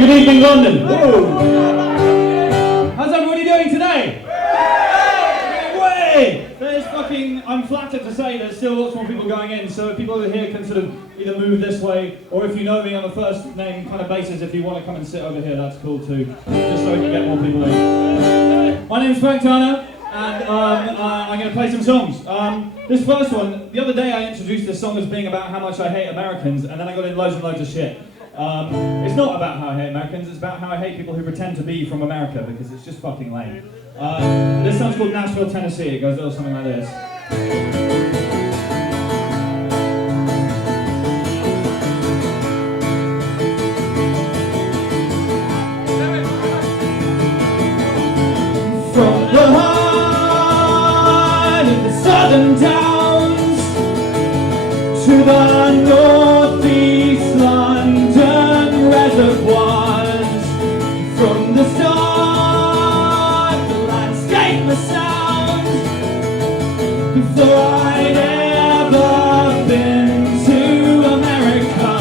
Good evening, London. Whoa. How's everybody doing today? Way! There's fucking, I'm flattered to say there's still lots more people going in, so people over here can sort of either move this way, or if you know me on a first name kind of basis, if you want to come and sit over here, that's cool too, just so we can get more people in. My name's Frank Turner, and I'm going to play some songs. This first one, the other day I introduced this song as being about how much I hate Americans, and then I got in loads and loads of shit. It's not about how I hate Americans, it's about how I hate people who pretend to be from America, because it's just fucking lame. This song's called Nashville, Tennessee. It goes a little something like this. From the heart of the southern downs to the northeast London reservoirs, from the start the landscape was sound before I'd ever been to America.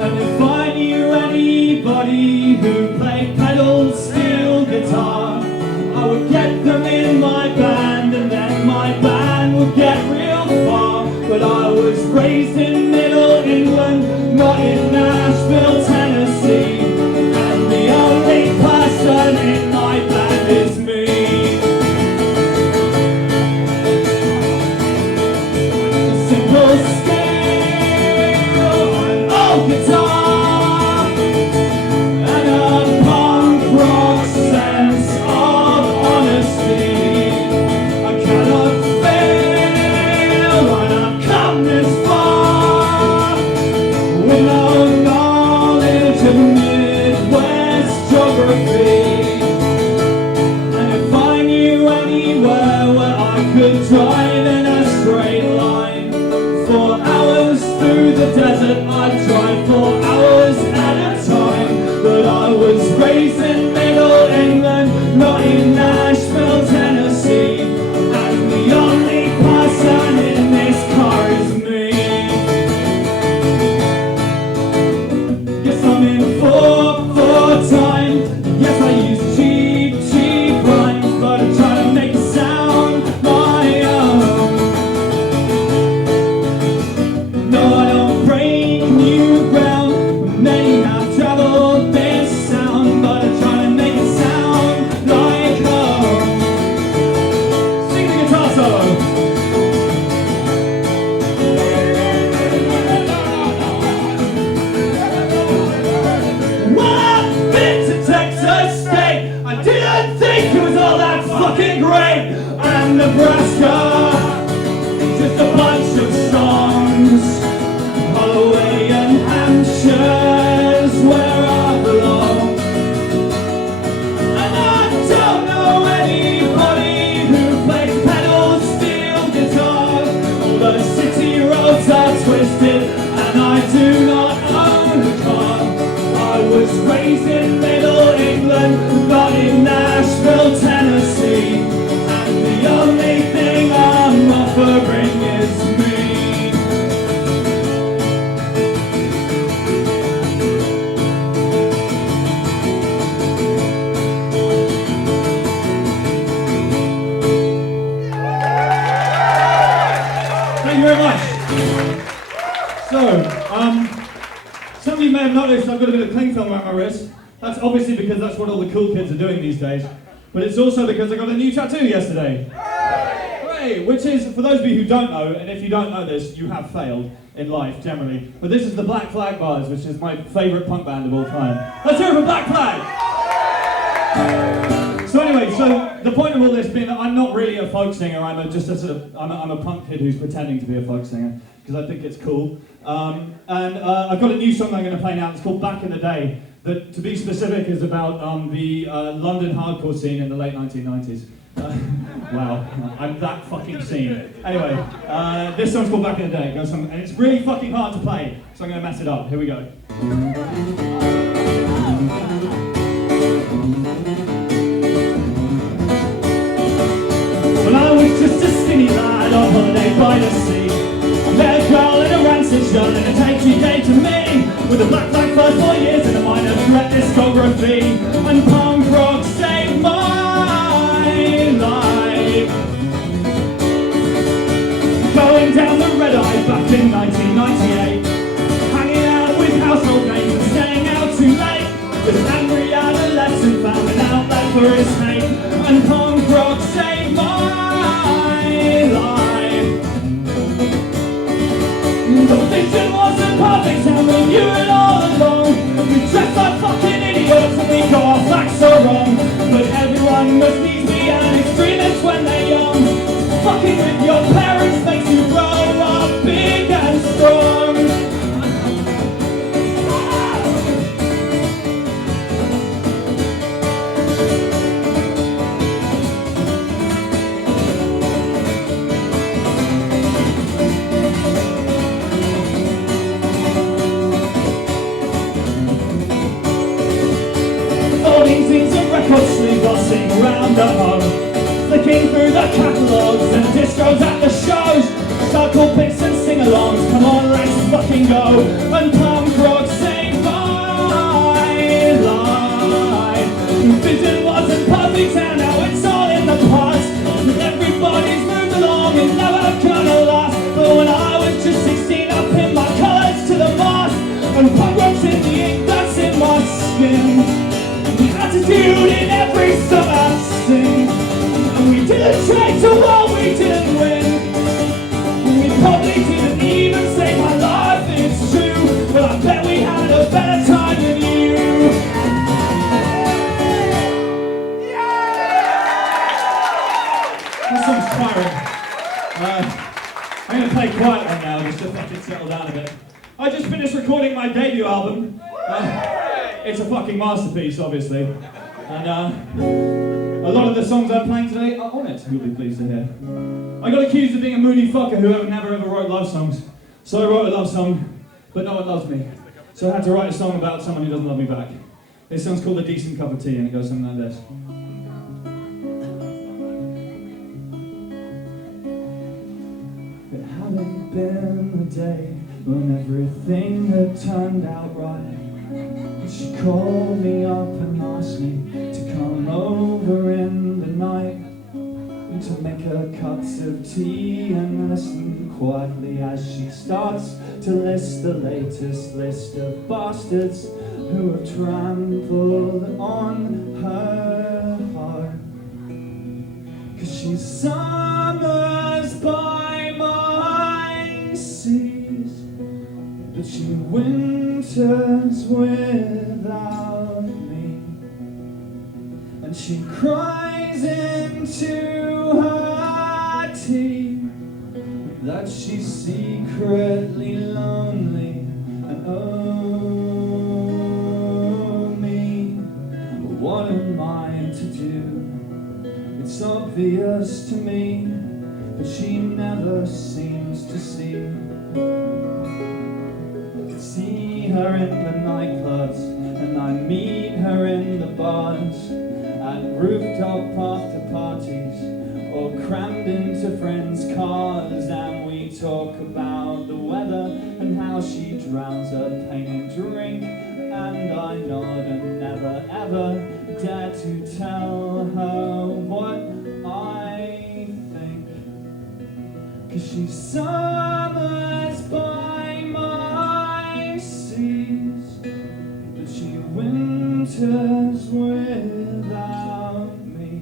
And if I knew anybody who played pedal steel guitar, I would get them in my band, and then my band would get real far. But I was raised in Middle England, not in Nashville, Tennessee, and the only person in my band is me. A simple scale, an old guitar, and a punk rock sense of honesty. I cannot fail when I've come this far, with no knowledge of Midwest geography. And if I knew anywhere where I could drive in a straight line for hours through the desert, I'd drive for hours at a time. But I was raised in Middle England, not in Nashville, Tennessee, and the only person in this car is me. Yes, I'm in for time. Yes, I use cheap rhymes, but I try to make it sound my own. No, I don't break new ground. Many have traveled this sound, but I try to make it sound like home. Sing the guitar solo. When I've been to Texas State, I didn't think it was all that fucking great. And Nebraska, just a bunch of songs. Holloway and Hampshire's where I belong. And I don't know anybody who plays pedal steel guitar. All those city roads are twisted, and I do not own a car. I was raised in Middle England, not in Nashville, Tennessee, and the only thing I'm offering is me. Thank you very much. So, some of you may have noticed I've got a bit of cling film around my wrist. That's obviously because that's what all the cool kids are doing these days. But it's also because I got a new tattoo yesterday. Hooray! Which is, for those of you who don't know, and if you don't know this, you have failed in life generally. But this is the Black Flag Bars, which is my favourite punk band of all time. Let's hear it for Black Flag! So anyway, so the point of all this being that I'm not really a folk singer. I'm a punk kid who's pretending to be a folk singer because I think it's cool. And I've got a new song I'm going to play now. It's called Back in the Day. That, to be specific, is about the London hardcore scene in the late 1990s. Wow, I'm that fucking scene. Anyway, this song's called Back in the Day. It goes and it's really fucking hard to play, so I'm going to mess it up. Here we go. Well, I was just a skinny lad on holiday by the sea. Met a girl in a rancid shirt and a take she gave to me. with a black flag for 4 years and a minor threat discography. And punk rock saved my life. Going down the red eye back in 1998, hanging out with household names and staying out too late. With an angry adolescent found an outlet for his hate. And punk rock saved my life. The vision wasn't perfect and we knew it all along. We dressed like fucking idiots and we got our facts so wrong. But everyone must needs be an extremist when they're young. Fucking with your parents makes you grow up big and strong. Bossing round the home, flicking through the catalogues and discos at the shows. Circle pits and sing-alongs, come on, let's fucking go. And punk rock saved my life. Vision wasn't perfect and now it's all in the past. Everybody's moved along and never gonna last. But when I was just 16, I pinned my colours to the mast. And punk rock's in the ink that's in my skin. Attitude in every song I sing. And we didn't trade to what we didn't win. We probably didn't even save my life, it's true. But I bet we had a better time than you. This song's tiring. I'm going to play quiet one now just to fucking settle down a bit. I just finished recording my debut album. It's a fucking masterpiece, obviously. And a lot of the songs I'm playing today are on it, you'll be pleased to hear. I got accused of being a moody fucker who never ever wrote love songs. So I wrote a love song, but no one loves me. So I had to write a song about someone who doesn't love me back. This song's called A Decent Cup of Tea, and it goes something like this. It hadn't been a day when everything had turned out right. She called me up and asked me to come over in the night and to make her cups of tea and listen quietly as she starts to list the latest list of bastards who have trampled on her heart. 'Cause she's summers by my seas, but she winters without me, and she cries into her tea that she's secretly lonely. And oh me, what am I to do? It's obvious to me, but she never seems to see. See her in the nightclubs, and I meet her in the bars, at rooftop after parties, or crammed into friends' cars, and we talk about the weather and how she drowns her pain in drink, and I nod and never ever dare to tell her what I think, 'cause she's summers by my seas, but she winters without me,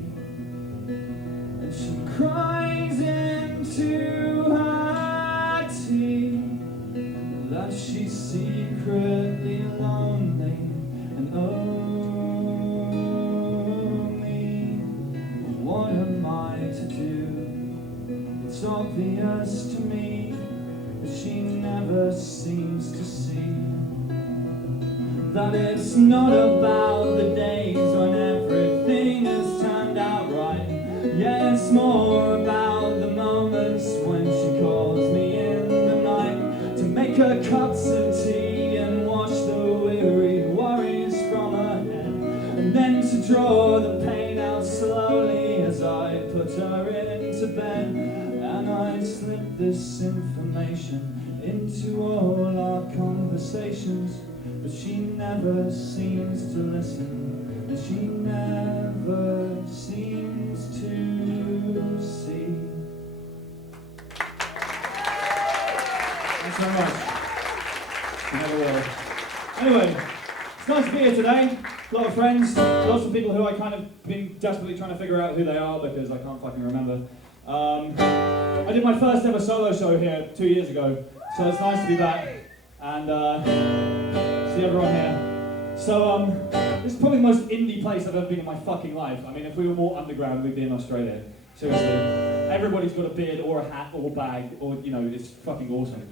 and she cries into her tea that she's secretly lonely. And oh me, what am I to do? It's obvious to me, but she never seems to see that it's not about the days when everything has turned out right. Yeah, it's more about the moments when she calls me in the night to make her cups of tea and wash the weary worries from her head, and then to draw the pain out slowly as I put her into bed, and I slip this information into all our conversations, but she never seems to listen, and she never seems to see. Thanks very much. You never will. Anyway, it's nice to be here today. A lot of friends, lots of people who I kind of been desperately trying to figure out who they are because I can't fucking remember. I did my first ever solo show here 2 years ago, so it's nice to be back and see everyone here. So this is probably the most indie place I've ever been in my fucking life. I mean, if we were more underground, we'd be in Australia. Seriously, everybody's got a beard or a hat or a bag, or you know, it's fucking awesome.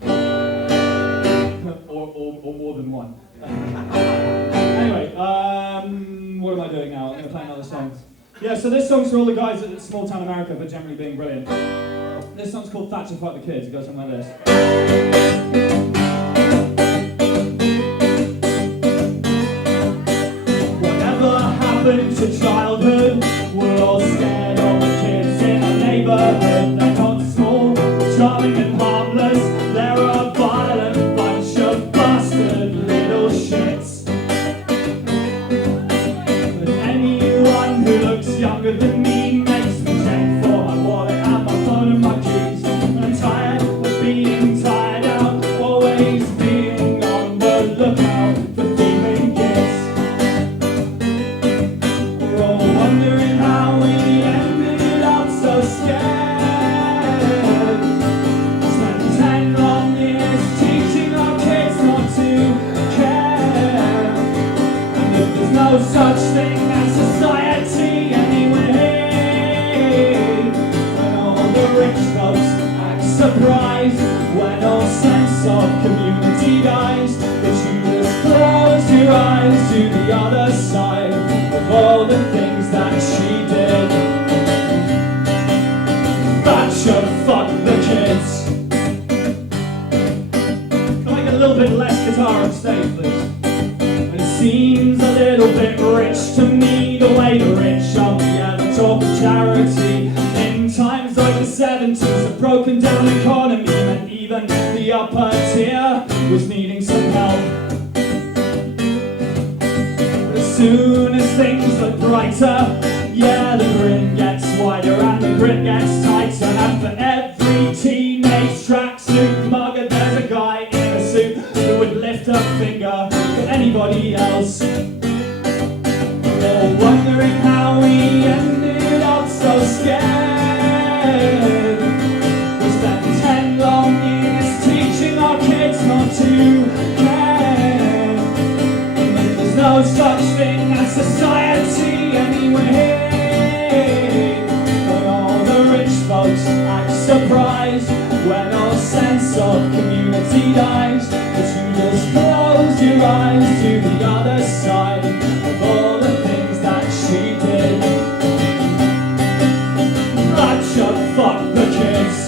or more than one. Anyway, what am I doing now? I'm going to play another song. Yeah, so this song's for all the guys at Small Town America for generally being brilliant. This song's called Thatcher, Fuck the Kids. It goes something like this. Whatever happened to childhood? We're all scared of the kids in our neighborhood. They're not small, charming and harmless. They're a violent bunch of bastard little shits. But anyone who looks younger than me makes me check for my wallet and my phone and my keys. I'm tired of being tired out, always being on the lookout for thieving kids. We're all wondering how we ended up so scared. Spent 10 long years teaching our kids not to care. And if there's no such thing as society anyway, when all the rich folks act surprised, when all sense of community dies, but you just close your eyes to the other side of all the things that she did. Thatcher, fuck the kids. Can I get a little bit less guitar on stage, please? It seems a little bit rich to me, the way the rich only ever talk of charity. In times like the 70s, a broken down economy meant even the upper tier was needing some help. But as soon as things look brighter, yeah, the grin gets wider and the grit gets tighter. And for every teenage tracksuit mugger, there's a guy in a suit who would lift a finger for anybody else. We're all wondering how we ended up so scared. We spent 10 long years teaching our kids not to care. And if there's no such thing as society anyway, but all the rich folks act surprised when all sense of community dies. But you just close your eyes to the other side of all the things that she did. Thatcher, fuck the kids.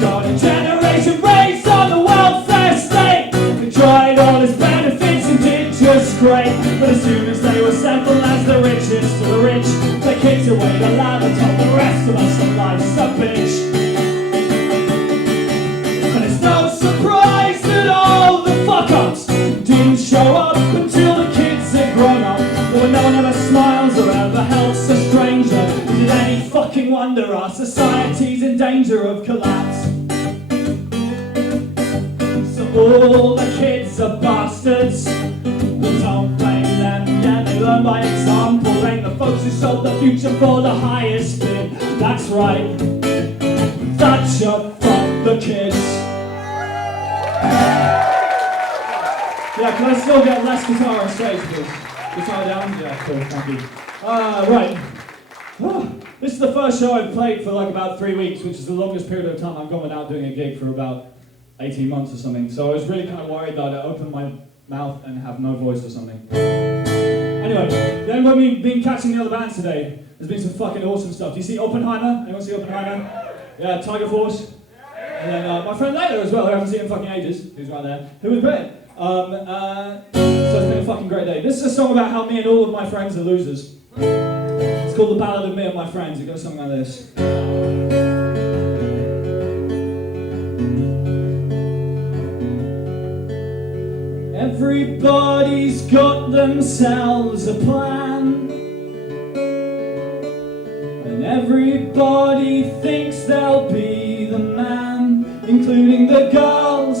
Got a generation raised on the welfare state. They tried all its benefits and did just great. But as soon as they were settled as the richest of the rich, the kids away the ladder told the rest of us that life's a bitch. And it's no surprise that all the fuck-ups didn't show up until the kids had grown up. But when no one ever smiles or ever helps a stranger, is it any fucking wonder our society's in danger of collapse? So all the kids are bastards, but don't blame them, yeah, they learn by example. Blame the folks who sold the future for the highest bid. That's right, Thatcher, fuck the kids. Yeah, can I still get less guitar on stage, please? Guitar down? Yeah, cool, thank you. Right. This is the first show I've played for like about 3 weeks, which is the longest period of time I've gone without doing a gig for about 18 months or something. So I was really kind of worried that I'd open my mouth and have no voice or something. Anyway, then when we've been catching the other bands today, there's been some fucking awesome stuff. Do you see Oppenheimer? Anyone see Oppenheimer? Yeah, Tiger Force. And then my friend Layla as well, who I haven't seen in fucking ages, who's right there, who was brilliant. So it's been a fucking great day. This is a song about how me and all of my friends are losers. It's called The Ballad of Me and My Friends. It goes something like this. Everybody's got themselves a plan, and everybody thinks they'll be the man, including the girls,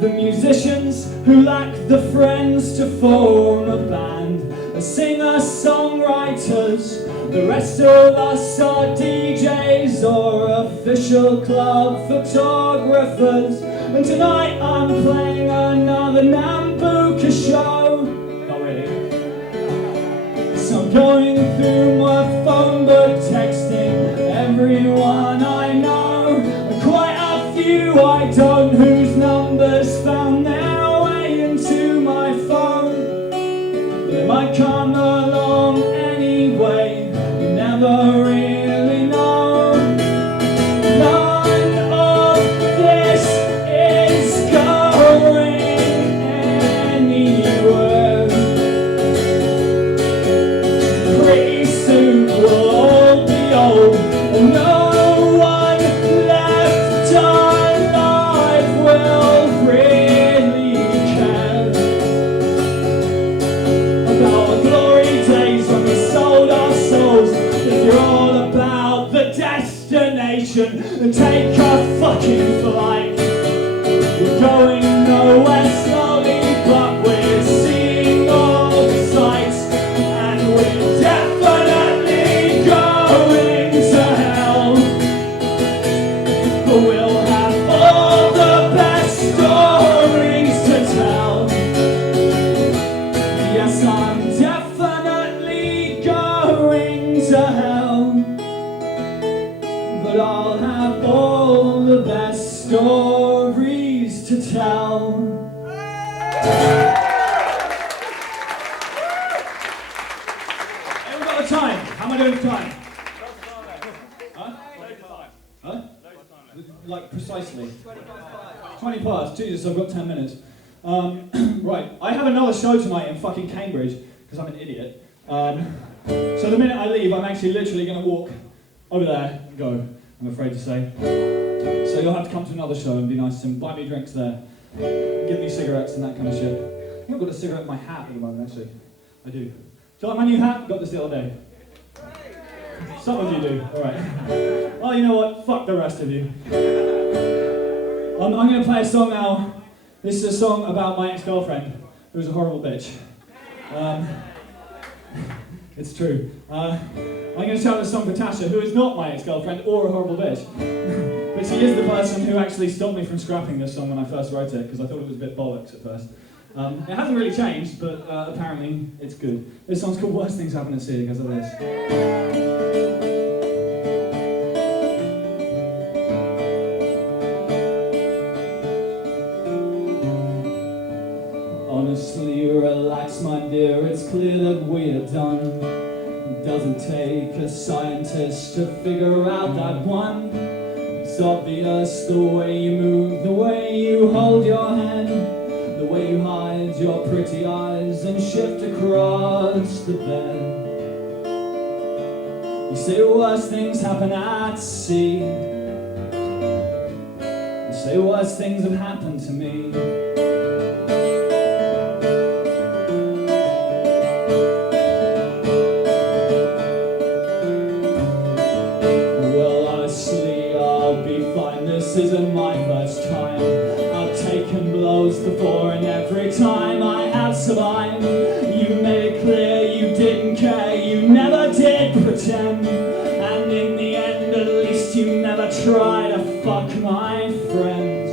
the musicians who lack the friends to form a band, the singer-songwriters, the rest of us are DJs or official club photographers. And tonight I'm playing another Nambuka show. Not really. So I'm going through my phone book, texting everyone I know, and quite a few I don't, whose numbers found their way into my phone. They might come along anyway, you never really know. None of this is going anywhere. Pretty soon we'll all be old, and no one left alive will really care about the glory days when we sold our souls. If you're all about the destination, then take a fucking flight. We're going nowhere slowly, but we're seeing all the sights, and we're definitely going to hell. But we'll have all the best stories to tell. Yes, I'm definitely going to hell, but I'll have all the best stories to tell. Hey, we've got the time. How am I doing for time? Huh? Huh? Like precisely? 20 past. Jesus, I've got 10 minutes. Right, I have another show tonight in fucking Cambridge, because I'm an idiot. So the minute I leave, I'm actually literally going to walk over there and go, I'm afraid to say. So you'll have to come to another show and be nice and buy me drinks there. Give me cigarettes and that kind of shit. I think I've got a cigarette in my hat at the moment, actually. I do. Do you like my new hat? Got this the other day. Some of you do, alright. Well, you know what? Fuck the rest of you. I'm going to play a song now. This is a song about my ex-girlfriend, who's a horrible bitch. It's true. I'm going to shout this song for Thatcher, who is not my ex-girlfriend or a horrible bitch. But she is the person who actually stopped me from scrapping this song when I first wrote it, because I thought it was a bit bollocks at first. It hasn't really changed, but apparently it's good. This song's called Worst Things Happen at Sea because of this. Honestly, relax, my dear, it's clear that we are done. It doesn't take a scientist to figure out that one. It's obvious the way you move, the way you hold your hand, the way you hide your pretty eyes and shift across the bed. You say worse things happen at sea. You say worse things have happened to me. This isn't my first time. I've taken blows before, and every time I have survived. You made it clear you didn't care, you never did pretend. And in the end, at least you never tried to fuck my friends.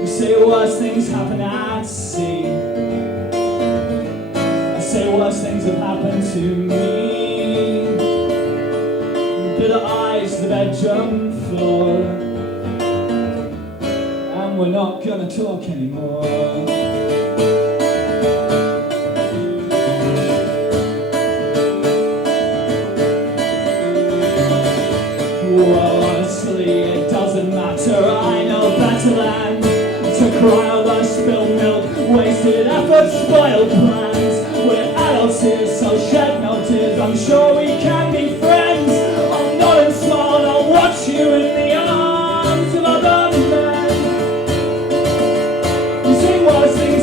You say worse things happen at sea. I say worse things have happened to me. Bitter eyes, the bedroom floor, and we're not gonna talk anymore. Well, honestly, it doesn't matter, I know better than to cry over spilled milk, wasted effort, spoiled plans. We're adults here, so shed no tears, I'm sure we can be friends. I'll nod and smile, I'll watch you in the arms of other men. You say worse things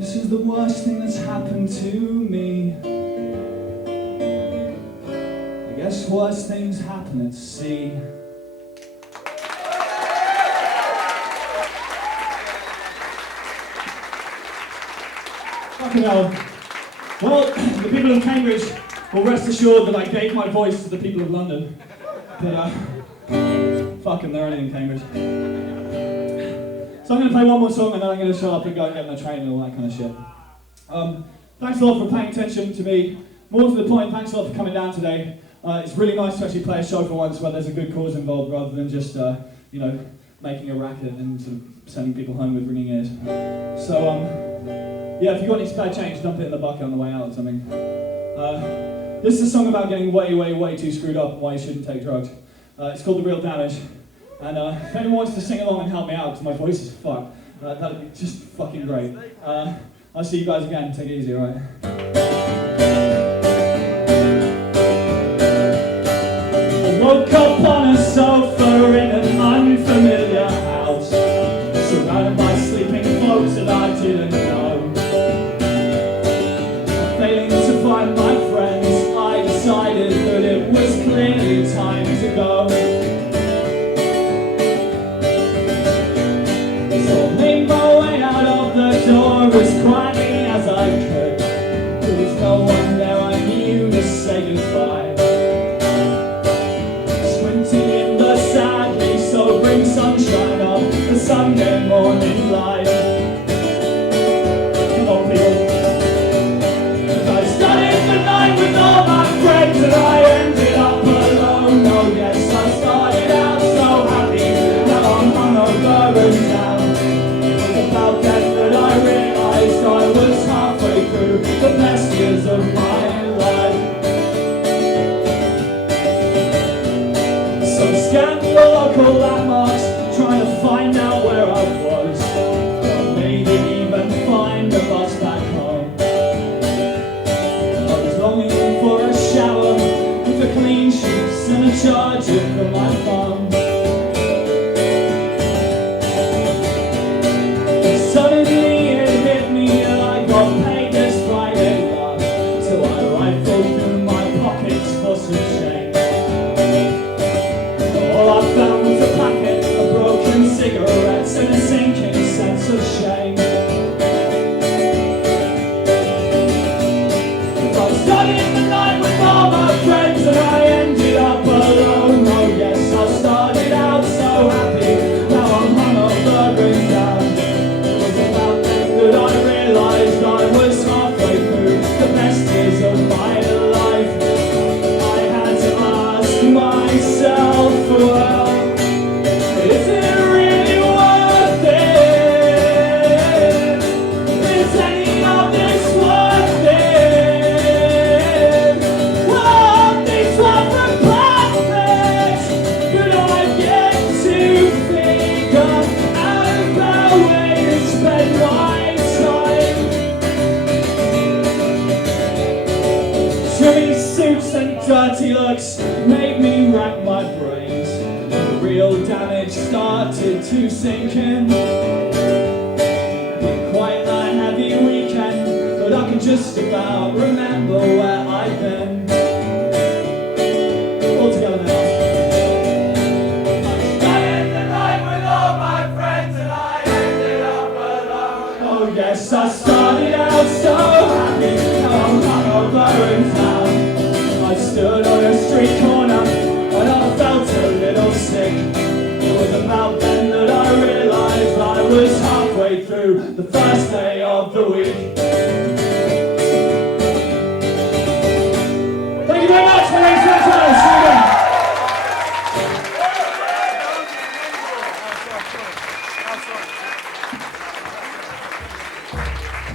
This is the worst thing that's happened to me. I guess worse things happen at sea. Fucking hell. Well, the people of Cambridge will rest assured that I gave my voice to the people of London. But, fucking, they're only in Cambridge. So I'm going to play one more song and then I'm going to shut up and go and get on the train and all that kind of shit. Thanks a lot for paying attention to me. More to the point, thanks a lot for coming down today. It's really nice to actually play a show for once where there's a good cause involved rather than just, making a racket and sort of sending people home with ringing ears. So, yeah, if you've got any spare change, dump it in the bucket on the way out or something. This is a song about getting way, way, way too screwed up and why you shouldn't take drugs. It's called The Real Damage. And if anyone wants to sing along and help me out, because my voice is fucked, that'd be just fucking great. I'll see you guys again. Take it easy, alright? I woke up on a sofa in an unfamiliar house, surrounded by sleeping folks that I didn't know. Failing to find my friends, I decided that it was clearly time to go. So I made my way out of the door as quietly as I could. There was no one there I knew to say goodbye. Squinting in the sadly sobering sunshine of the Sunday morning light. Come on, people. As I started the night with all my friends and I ended up alone. Oh yes, I started out so happy. Now I'm hungover and down. It was about then that I realized I was halfway through the best years of my life. So scanned the local landmarks, trying to find out where I was. But maybe even find a bus back home. I was longing for a shower with a clean sheets and a charger for my phone. Suddenly it hit me and I got paid this Friday last. So I rifled through my pockets for some change. All I found was a packet of broken cigarettes and a sinking sense of shame. I started the night with all my friends and I ended up alone. Oh yes, I started out so happy. Now I'm hungover and down. It was about then that I realized I was halfway through the best years of my life. I had to ask myself, well, is it really worth it? Is any of this worth it? Well, these were perfect, but I've yet to figure out a better way to spend my time. Too many suits and dirty looks made me rack my brains. The real damage started to sink in. Been quite a heavy weekend, but I can just about remember where I've been. All together now. I started the night with all my friends and I ended up alone. Oh yes, I started out so happy. Now I'm hungover in town. I stood on a street corner and I felt a little sick. It was about then that I realized I was halfway through the first day of the